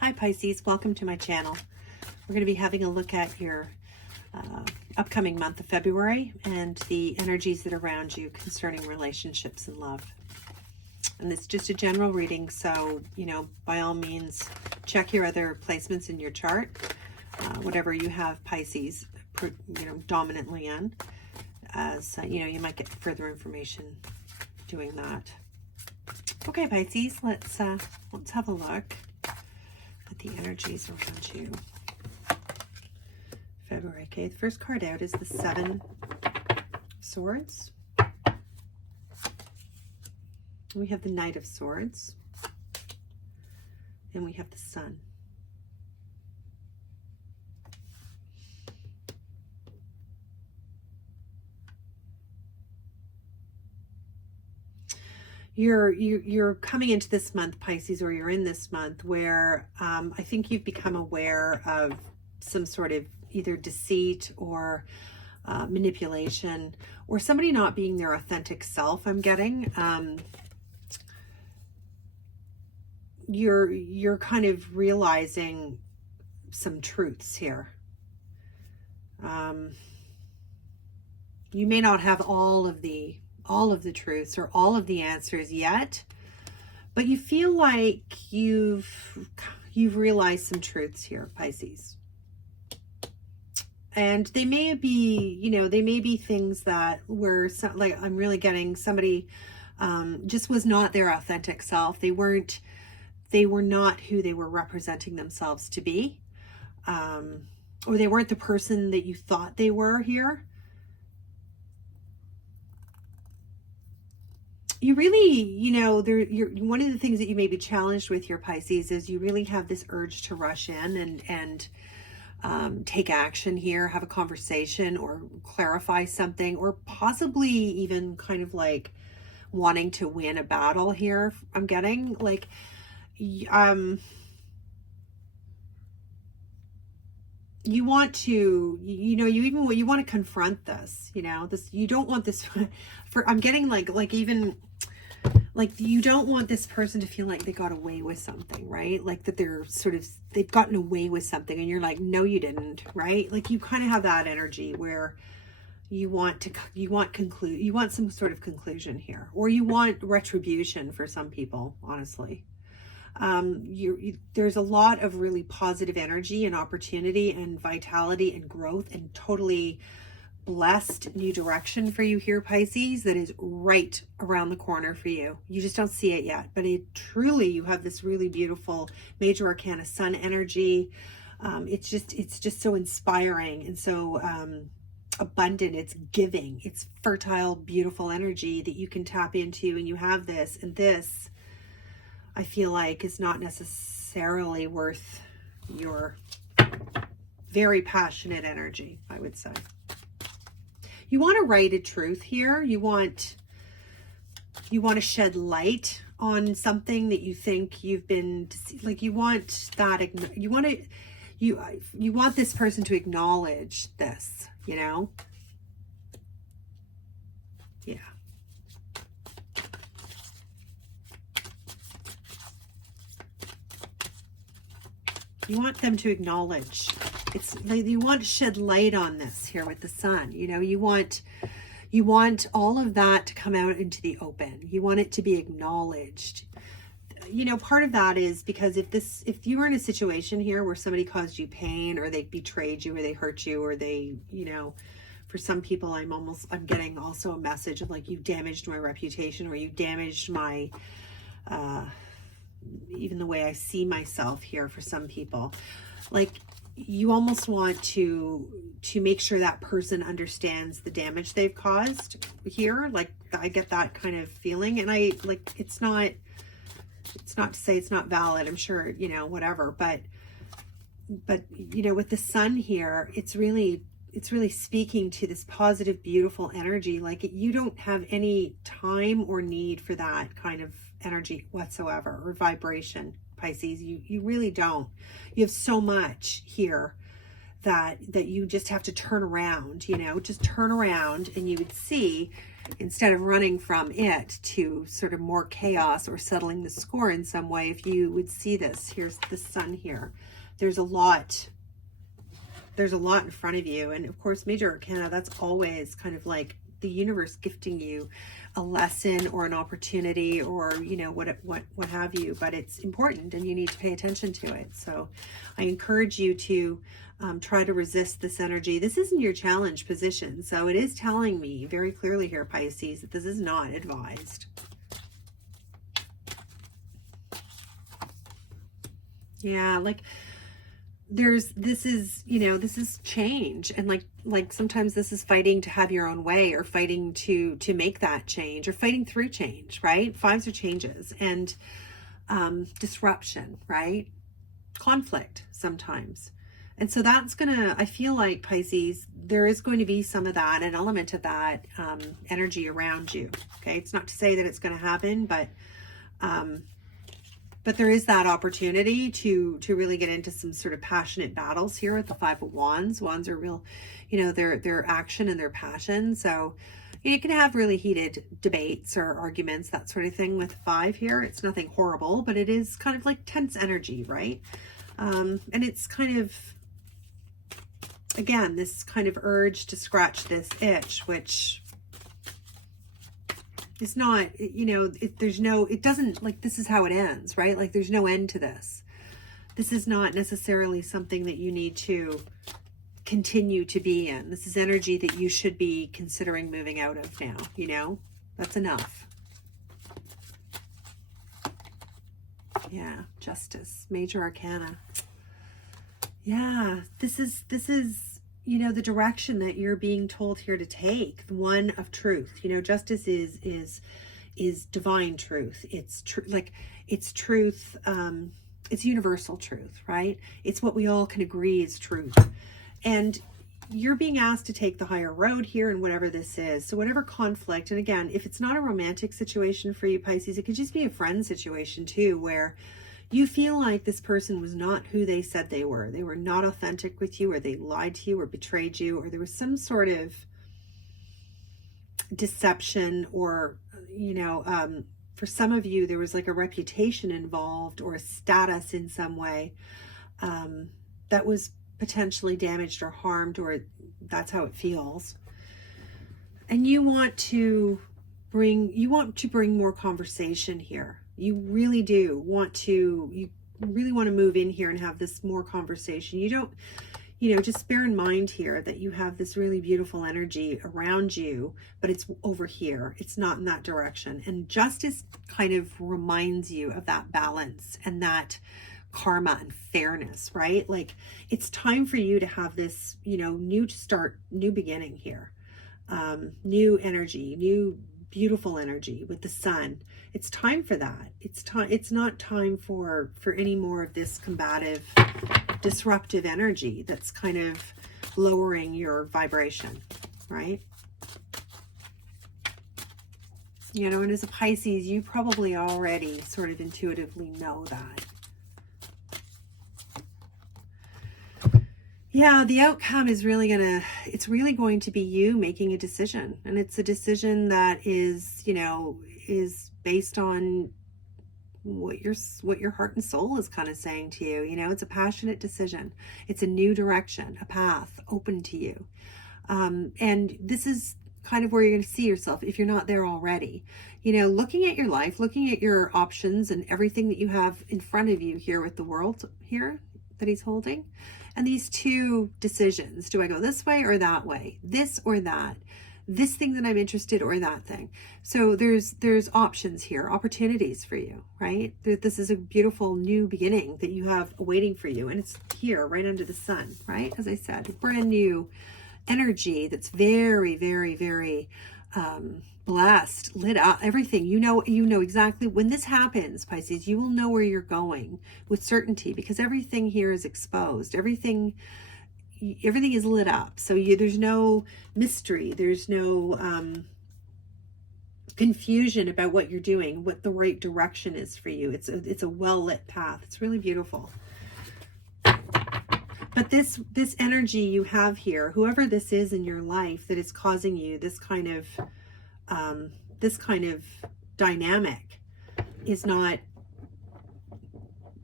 Hi Pisces, welcome to my channel. We're going to be having a look at your upcoming month of February and the energies that are around you concerning relationships and love. And it's just a general reading, so, by all means, check your other placements in your chart, whatever you have Pisces, dominantly in, as, you might get further information doing that. Okay, Pisces, let's have a look at the energies around you. February. Okay, the first card out is the Seven Swords. We have the Knight of Swords. And we have the Sun. You're coming into this month, Pisces, or you're in this month where I think you've become aware of some sort of either deceit or manipulation, or somebody not being their authentic self. I'm getting you're kind of realizing some truths here. You may not have all of the truths or all of the answers yet, but you feel like you've realized some truths here, Pisces. And they may be, they may be things that were, like, I'm really getting somebody just was not their authentic self. They were not who they were representing themselves to be. Or they weren't the person that you thought they were here. You really, one of the things that you may be challenged with your Pisces is you really have this urge to rush in and take action here, have a conversation or clarify something, or possibly even kind of like wanting to win a battle here. I'm getting like, you want to, you want to confront this, you don't want this I'm getting like even like, you don't want this person to feel like they got away with something, right? Like that they've gotten away with something and you're like, no, you didn't, right? Like you kind of have that energy where you want some sort of conclusion here, or you want retribution for some people, honestly. There's a lot of really positive energy and opportunity and vitality and growth and totally blessed new direction for you here, Pisces, that is right around the corner for you. You just don't see it yet, but you have this really beautiful major arcana sun energy. It's just so inspiring and so abundant. It's giving, it's fertile, beautiful energy that you can tap into, and you have this, and this I feel like is not necessarily worth your very passionate energy, I would say. You want to write a truth here. You want to shed light on something that you think you've been, like, you want this person to acknowledge this, Yeah. You want them to acknowledge. It's like you want to shed light on this here with the sun. You want all of that to come out into the open. You want it to be acknowledged. Part of that is because if you were in a situation here where somebody caused you pain, or they betrayed you, or they hurt you, or they, for some people, I'm getting also a message of like, you damaged my reputation, or you damaged my, even the way I see myself here for some people. Like, you almost want to make sure that person understands the damage they've caused here. Like, I get that kind of feeling, and I like, it's not to say it's not valid. I'm sure, whatever, but with the sun here, it's really speaking to this positive, beautiful energy. Like, you don't have any time or need for that kind of energy whatsoever, or vibration, Pisces. You really don't. You have so much here that you just have to turn around, just turn around, and you would see, instead of running from it to sort of more chaos or settling the score in some way, if you would see this, here's the sun here. There's a lot in front of you. And of course, major arcana, that's always kind of like the universe gifting you a lesson or an opportunity, or what have you. But it's important, and you need to pay attention to it. So I encourage you to try to resist this energy. This isn't your challenge position, so it is telling me very clearly here, Pisces, that this is not advised. Yeah, like this is change, and like sometimes this is fighting to have your own way, or fighting to make that change, or fighting through change, right? Fives are changes, and disruption, right? Conflict sometimes. And so that's gonna, I feel like, Pisces, there is going to be some of that, an element of that energy around you. Okay, it's not to say that it's going to happen, but there is that opportunity to really get into some sort of passionate battles here with the Five of Wands. Wands are real, their action and their passion. So you can have really heated debates or arguments, that sort of thing with five here. It's nothing horrible, but it is kind of like tense energy, right? And it's kind of, again, this kind of urge to scratch this itch, which is not, it doesn't, like, this is how it ends, right? Like, there's no end to this. This is not necessarily something that you need to continue to be in. This is energy that you should be considering moving out of now, that's enough. Yeah, Justice, major arcana. Yeah, this is the direction that you're being told here to take, the one of truth. Justice is divine truth. It's it's truth. It's universal truth, right? It's what we all can agree is truth. And you're being asked to take the higher road here, and whatever this is. So whatever conflict, and again, if it's not a romantic situation for you, Pisces, it could just be a friend situation too, where you feel like this person was not who they said they were. They were not authentic with you, or they lied to you, or betrayed you, or there was some sort of deception, or, for some of you, there was like a reputation involved, or a status in some way that was potentially damaged or harmed, or that's how it feels. And you want to bring more conversation here. You really do want to, you really want to move in here and have this more conversation. You don't, just bear in mind here that you have this really beautiful energy around you, but it's over here. It's not in that direction. And justice kind of reminds you of that balance and that karma and fairness, right? Like, it's time for you to have this, new start, new beginning here. New energy, new beautiful energy with the sun. It's time for that. It's not time for any more of this combative, disruptive energy that's kind of lowering your vibration, right? And as a Pisces, you probably already sort of intuitively know that. Yeah, the outcome is it's really going to be you making a decision. And it's a decision that is based on what your heart and soul is kind of saying to you. It's a passionate decision. It's a new direction, a path open to you. And this is kind of where you're going to see yourself if you're not there already. Looking at your life, looking at your options and everything that you have in front of you here with the world here that he's holding. And these two decisions, do I go this way or that way? This or that? This thing that I'm interested, or that thing? So there's options here, opportunities for you, right? This is a beautiful new beginning that you have awaiting for you. And it's here right under the sun, right? As I said, a brand new energy that's very, very, very blessed, lit up, everything. You know exactly when this happens, Pisces, you will know where you're going with certainty, because everything here is exposed. Everything is lit up. So there's no mystery. There's no confusion about what you're doing, what the right direction is for you. It's a well-lit path. It's really beautiful. But this energy you have here, whoever this is in your life that is causing you this kind of dynamic, is not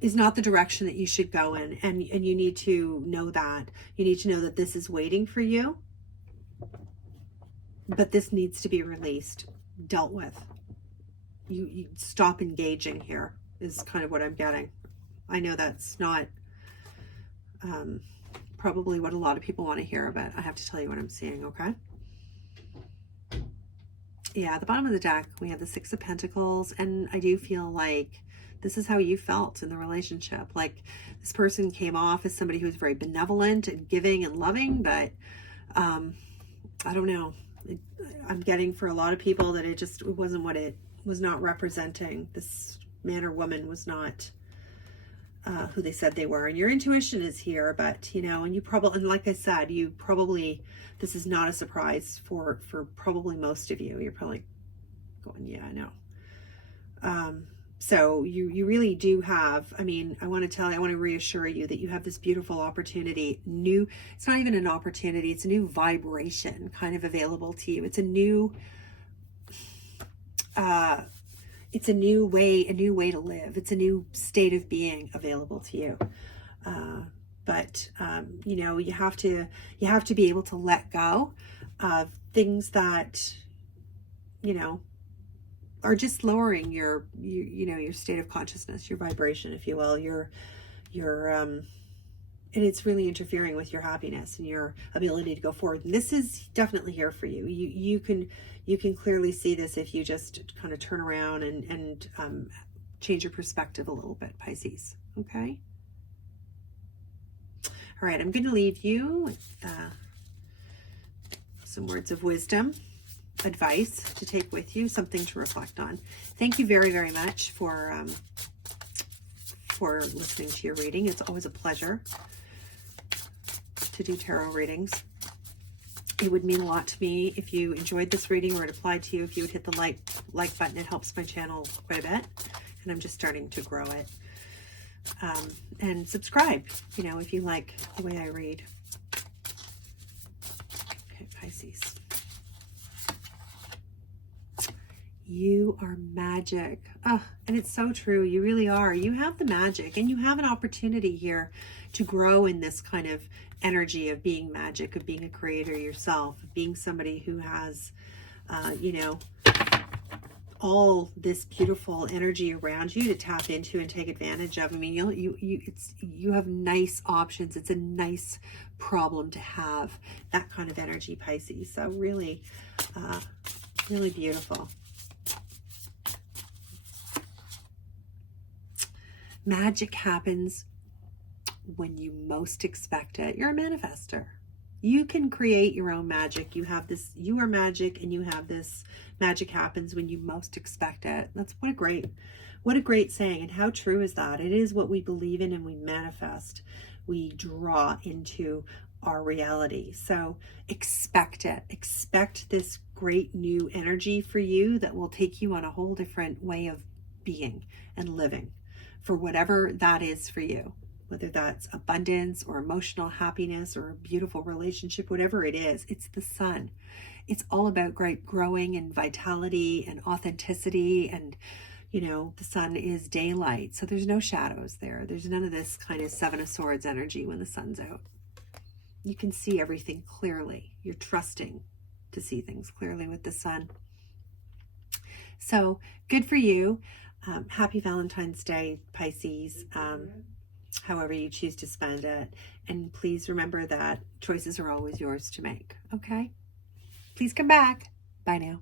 the direction that you should go in, and you need to know that. You need to know that this is waiting for you, but this needs to be released, dealt with. You stop engaging here is kind of what I'm getting. I know that's not probably what a lot of people want to hear, but I have to tell you what I'm seeing, okay? Yeah, at the bottom of the deck, we have the Six of Pentacles, and I do feel like this is how you felt in the relationship. Like this person came off as somebody who was very benevolent and giving and loving, but I don't know. I'm getting for a lot of people that it wasn't what it was, not representing. This man or woman was not who they said they were. And your intuition is here, but you know, and you probably, and like I said, this is not a surprise for probably most of you. You're probably going, yeah, I know. So you really do have, I mean, I want to reassure you that you have this beautiful opportunity, it's not even an opportunity, it's a new vibration kind of available to you. It's a new way to live. It's a new state of being available to you. But you know, you have to be able to let go of things that, you know, are just lowering your state of consciousness, your vibration, if you will, and it's really interfering with your happiness and your ability to go forward. And this is definitely here for you. You can clearly see this if you just kind of turn around and change your perspective a little bit, Pisces. Okay. All right. I'm going to leave you with some words of wisdom, advice to take with you, something to reflect on. Thank you very, very much for listening to your reading. It's always a pleasure to do tarot readings. It would mean a lot to me if you enjoyed this reading or it applied to you, if you would hit the like button. It helps my channel quite a bit, and I'm just starting to grow it. And subscribe, you know, if you like the way I read. Okay, Pisces. You are magic. Oh, and it's so true. You really are. You have the magic, and you have an opportunity here to grow in this kind of energy of being magic, of being a creator yourself, of being somebody who has, you know, all this beautiful energy around you to tap into and take advantage of. I mean, you have nice options. It's a nice problem to have, that kind of energy, Pisces. So really, really beautiful. Magic happens when you most expect it. You're a manifester. You can create your own magic. You have this, you are magic, and you have this magic happens when you most expect it. That's what a great saying. And how true is that? It is what we believe in and we manifest. We draw into our reality. So expect it. Expect this great new energy for you that will take you on a whole different way of being and living, for whatever that is for you, whether that's abundance or emotional happiness or a beautiful relationship, whatever it is. It's the sun. It's all about great growing and vitality and authenticity. And, you know, the sun is daylight. So there's no shadows there. There's none of this kind of Seven of Swords energy when the sun's out. You can see everything clearly. You're trusting to see things clearly with the sun. So good for you. Happy Valentine's Day, Pisces, however you choose to spend it. And please remember that choices are always yours to make, okay? Please come back. Bye now.